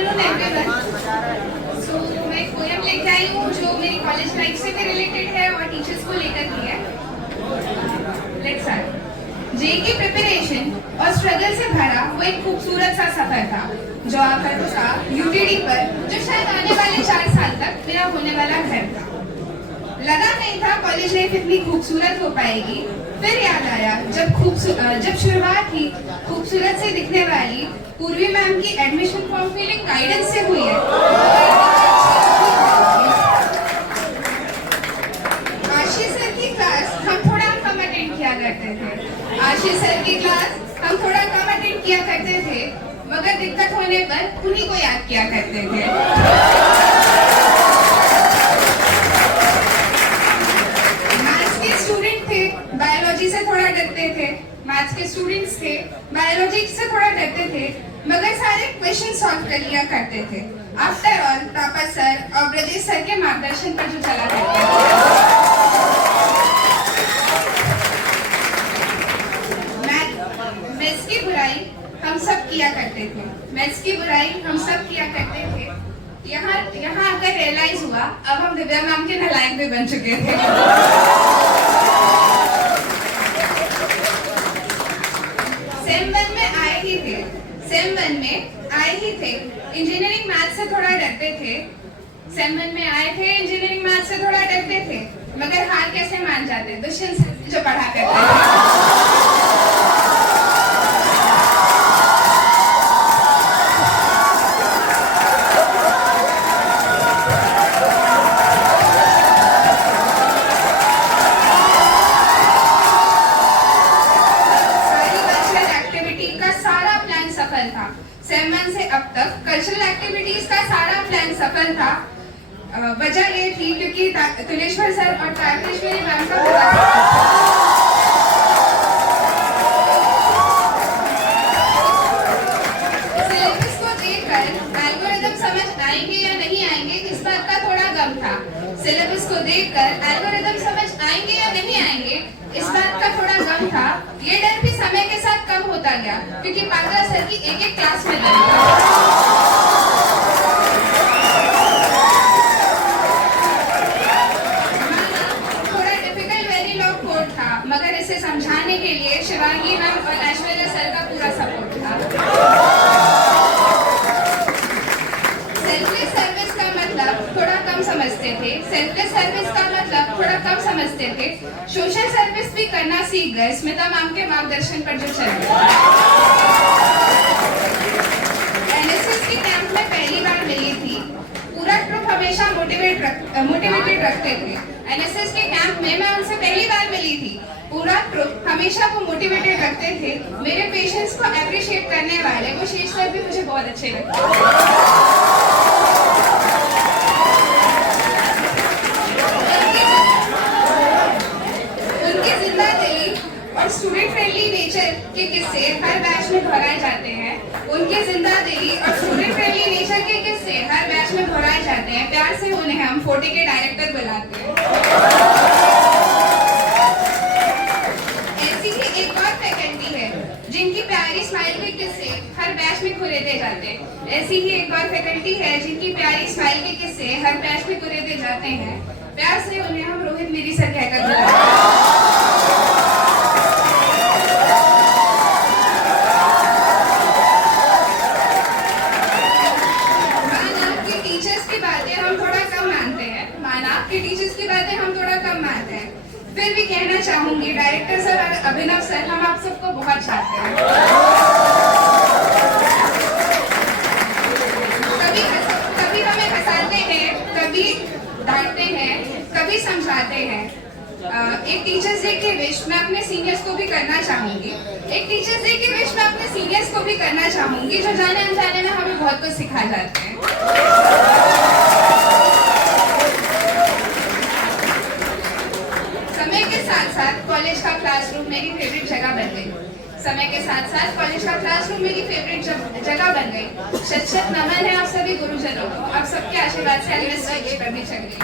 Afternoon everyone. मैं एक poem लेके आई हूँ जो मेरी कॉलेज लाइफ से भी रिलेटेड है और टीचर्स को लेकर भी है। Let's start. जेई की प्रिपरेशन और स्ट्रगल से भरा वो एक खूबसूरत सा सफर था जो आकर रुका यूटीडी पर, जो शायद आने वाले 4 साल तक मेरा होने वाला घर था। लगा नहीं था कॉलेज लाइफ इतनी खूबसूरत हो पाएगी। फिर याद आया जब शुरुआत ही खूबसूरत से दिखने वाली पूर्वी मैम की एडमिशन फॉर्म फिलिंग गाइडेंस से हुई है। आशीष सर की क्लास हम थोड़ा कम अटेंड किया करते थे। आशीष सर की क्लास हम थोड़ा कम अटेंड किया करते थे, मगर दिक्कत होने पर उन्हीं को याद किया करते थे। बायोलॉजी से थोड़ा डरते थे, मैथ्स के स्टूडेंट्स थे, बायोलॉजी से थोड़ा डरते थे, मगर सारे क्वेश्चन सॉल्व कर लिया करते थे। आफ्टर ऑल तापस सर और ब्रजेश सर के मार्गदर्शन पर जो चला करते थे। मैथ्स की बुराई हम सब किया करते थे, मैथ्स की बुराई हम सब किया करते थे। यहाँ आकर रियलाइज हुआ अब हम दिव्या मैम के नालायक भी बन चुके थे। सेम वन में आए ही थे, इंजीनियरिंग मैथ्स से थोड़ा डरते थे। सेम वन में आए थे, इंजीनियरिंग मैथ्स से थोड़ा डरते थे, मगर हार कैसे मान जाते दुष्यंत सर जो पढ़ा करते थे। सेम वन से अब तक कल्चरल एक्टिविटीज का सारा प्लान सफल था। वजह ये थी क्योंकि तुलेश्वर सर और तारकेश्वरी मैम का सिलेबस को देखकर एल्गोरिथम समझ आएंगे या नहीं आएंगे इस बात का थोड़ा गम था। सिलेबस को देखकर एल्गोरिथम समझ आएंगे या नहीं आएंगे इस बात का थोड़ा गम था। ये डर भी समय के साथ कम होता गया क्योंकि पात्रा सर की एक क्लास में थोड़ा डिफिकल्ट वेरी लॉन्ग कोड था, मगर इसे समझाने के लिए शिवांगी मैम और ऐश्वर्या सर का पूरा सपोर्ट था। सेल्फलेस सर्विस का मतलब थोड़ा कम समझते थे, सेल्फलेस सर्विस का मतलब थोड़ा कम समझते थे। सोशल सर्विस भी करना सीख गए स्मिता मैम के मार्गदर्शन पर जो चल रहा। एनएसएस के कैंप में पहली बार मिली थी। पूरा ग्रुप हमेशा मोटिवेटेड रखते थे। एनएसएस के कैंप में मैं उनसे पहली बार मिली थी। पूरा ग्रुप हमेशा वो मोटिवेटेड रखते थे। मेरे पेशेंस को अप्रिशिएट करने वाले वो शेष सर भी मुझे बहुत अच्छे लगते। और स्टूडेंट फ्रेंडली नेचर के किस्से हर बैच में दोहराए जाते हैं। उनके जिंदा दिली और स्टूडेंट फ्रेंडली नेचर के किस्से हर बैच में दोहराए जाते हैं। प्यार से उन्हें हम 40 के डायरेक्टर बुलाते हैं। ऐसी ही एक और फैकल्टी है जिनकी प्यारी स्माइल के किस्से हर बैच में कुरेदे जाते हैं। ऐसी ही एक और फैकल्टी है जिनकी प्यारी स्माइल के किस्से हर बैच में कुरेदे जाते हैं। प्यार से उन्हें हम रोहित मेरी सर कहकर बुलाते हैं। टीचर्स की बातें हम थोड़ा कम मानते हैं, फिर भी कहना चाहूंगी डायरेक्टर सर और अभिनव सर हम आप सबको बहुत चाहते हैं। कभी हमें हंसाते हैं, कभी डांटते हैं, कभी समझाते हैं। एक टीचर्स डे की विश मैं अपने सीनियर्स को भी करना चाहूंगी। एक टीचर्स डे की विश मैं अपने सीनियर्स को भी करना चाहूंगी जो जाने अनजाने में हमें बहुत कुछ सिखा जाते हैं। कॉलेज का क्लासरूम मेरी फेवरेट जगह बन गई। समय के साथ साथ कॉलेज का क्लासरूम मेरी फेवरेट जगह बन गई। शत नमन है आप सभी गुरुजनों को। आप सबके आशीर्वाद से एलिवेस स्टेज पर भी चल गई।